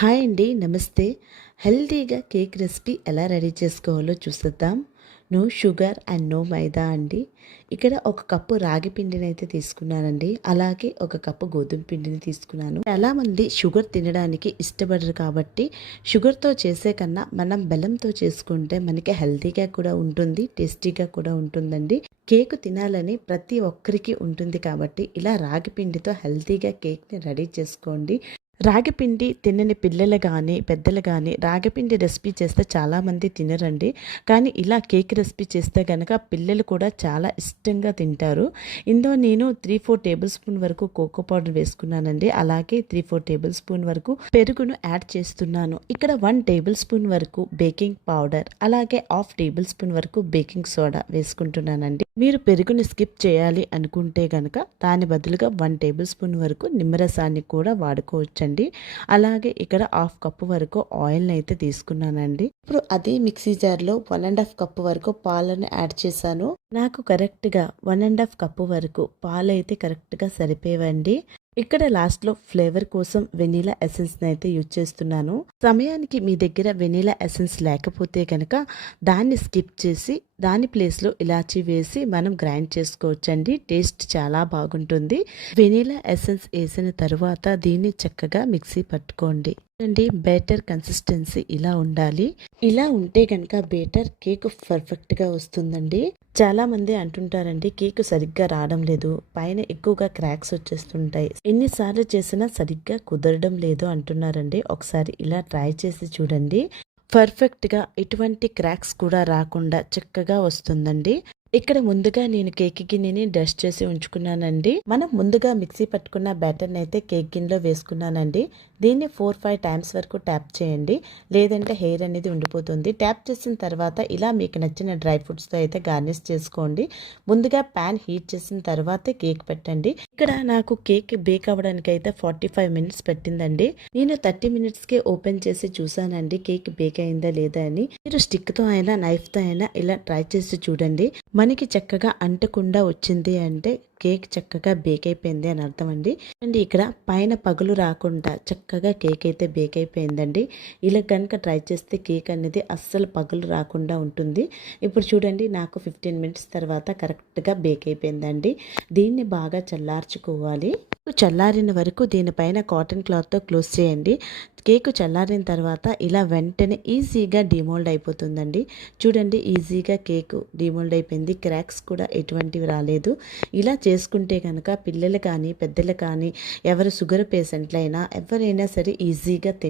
Hi అండి, నమస్తే. హెల్తీగా కేక్ రెసిపీ ఎలా రెడీ చేసుకోవాలో చూసేద్దాం. నో షుగర్ అండ్ నో మైదా అండి. ఇక్కడ ఒక కప్పు రాగి పిండిని అయితే తీసుకున్నానండి. అలాగే ఒక కప్పు గోధుమ పిండిని తీసుకున్నాను. చాలామంది షుగర్ తినడానికి ఇష్టపడరు కాబట్టి షుగర్తో చేసే కన్నా మనం బెల్లంతో చేసుకుంటే మనకి హెల్తీగా కూడా ఉంటుంది, టేస్టీగా కూడా ఉంటుందండి. కేక్ తినాలని ప్రతి ఒక్కరికి ఉంటుంది కాబట్టి ఇలా రాగి పిండితో హెల్తీగా కేక్ని రెడీ చేసుకోండి. రాగిపిండి తినని పిల్లలు కానీ పెద్దలు కానీ రాగిపిండి రెసిపీ చేస్తే చాలామంది తినరండి. కానీ ఇలా కేక్ రెసిపీ చేస్తే కనుక పిల్లలు కూడా చాలా ఇష్టంగా తింటారు. ఇందులో నేను 3-4 టేబుల్ స్పూన్ వరకు కోకో పౌడర్ వేసుకున్నానండి. అలాగే 3-4 టేబుల్ స్పూన్ వరకు పెరుగును యాడ్ చేస్తున్నాను. ఇక్కడ 1 టేబుల్ స్పూన్ వరకు బేకింగ్ పౌడర్, అలాగే 1/2 టేబుల్ స్పూన్ వరకు బేకింగ్ సోడా వేసుకుంటున్నానండి. మీరు పెరుగుని స్కిప్ చేయాలి అనుకుంటే కనుక దాని బదులుగా 1 టేబుల్ స్పూన్ వరకు నిమ్మరసాన్ని కూడా వాడుకోవచ్చు. అలాగే ఇక్కడ 1/2 కప్పు వరకు ఆయిల్ని అయితే తీసుకున్నానండి. ఇప్పుడు అదే మిక్సీ జార్లో 1.5 కప్పు వరకు పాలను యాడ్ చేశాను. నాకు కరెక్ట్గా 1.5 కప్పు వరకు పాలు అయితే కరెక్ట్గా సరిపోయేవండి. ఇక్కడ లాస్ట్లో ఫ్లేవర్ కోసం వెనీలా ఎసెన్స్ని అయితే యూజ్ చేస్తున్నాను. సమయానికి మీ దగ్గర వెనీలా ఎసెన్స్ లేకపోతే కనుక దాన్ని స్కిప్ చేసి దాని ప్లేస్లో ఇలాచీ వేసి మనం గ్రైండ్ చేసుకోవచ్చండి. టేస్ట్ చాలా బాగుంటుంది. వెనీలా ఎసెన్స్ వేసిన తర్వాత దీన్ని చక్కగా మిక్సీ పట్టుకోండి. అండి, బేటర్ కన్సిస్టెన్సీ ఇలా ఉండాలి. ఇలా ఉంటే కనుక బేటర్ కేక్ పర్ఫెక్ట్గా వస్తుందండి. చాలా మంది అంటుంటారండి కేక్ సరిగ్గా రావడం లేదు, పైన ఎక్కువగా క్రాక్స్ వచ్చేస్తుంటాయి, ఎన్నిసార్లు చేసినా సరిగ్గా కుదరడం లేదు అంటున్నారండి. ఒకసారి ఇలా ట్రై చేసి చూడండి. పర్ఫెక్ట్గా ఎటువంటి క్రాక్స్ కూడా రాకుండా చక్కగా వస్తుందండి. ఇక్కడ ముందుగా నేను కేక్ గిన్నెని డస్ట్ చేసి ఉంచుకున్నానండి. మనం ముందుగా మిక్సీ పట్టుకున్న బ్యాటర్ని అయితే కేక్ గిన్నెలో వేసుకున్నానండి. దీన్ని 4-5 టైమ్స్ వరకు ట్యాప్ చేయండి, లేదంటే హెయిర్ అనేది ఉండిపోతుంది. ట్యాప్ చేసిన తర్వాత ఇలా మీకు నచ్చిన డ్రై ఫ్రూట్స్తో అయితే గార్నిష్ చేసుకోండి. ముందుగా ప్యాన్ హీట్ చేసిన తర్వాత కేక్ పెట్టండి. ఇక్కడ నాకు కేక్ బేక్ అవ్వడానికి అయితే 45 మినిట్స్ పెట్టిందండి. నేను 30 మినిట్స్కే ఓపెన్ చేసి చూసానండి కేక్ బేక్ అయిందా లేదా అని. మీరు స్టిక్తో అయినా నైఫ్తో అయినా ఇలా ట్రై చేసి చూడండి. మనకి చక్కగా అంటకుండా వచ్చింది అంటే కేక్ చక్కగా బేక్ అయిపోయింది అని అర్థం అండి. ఇక్కడ పైన పగులు రాకుండా చక్కగా కేక్ అయితే బేక్ అయిపోయిందండి. ఇలా కనుక ట్రై చేస్తే కేక్ అనేది అస్సలు పగులు రాకుండా ఉంటుంది. ఇప్పుడు చూడండి, నాకు 15 మినిట్స్ తర్వాత కరెక్ట్గా బేక్ అయిపోయిందండి. దీన్ని బాగా చల్లార్చుకోవాలి. చల్లారిన వరకు దీనిపైన కాటన్ క్లాత్తో క్లోజ్ చేయండి. కేకు చల్లారిన తర్వాత ఇలా వెంటనే ఈజీగా డిమోల్డ్ అయిపోతుందండి. చూడండి, ఈజీగా కేకు డిమోల్డ్ అయిపోయింది. క్రాక్స్ కూడా ఎటువంటివి రాలేదు. ఇలా చేసుకుంటే కనుక పిల్లలు కానీ పెద్దలు కానీ ఎవరు షుగర్ పేషెంట్లైనా ఎవరైనా సరే ఈజీగా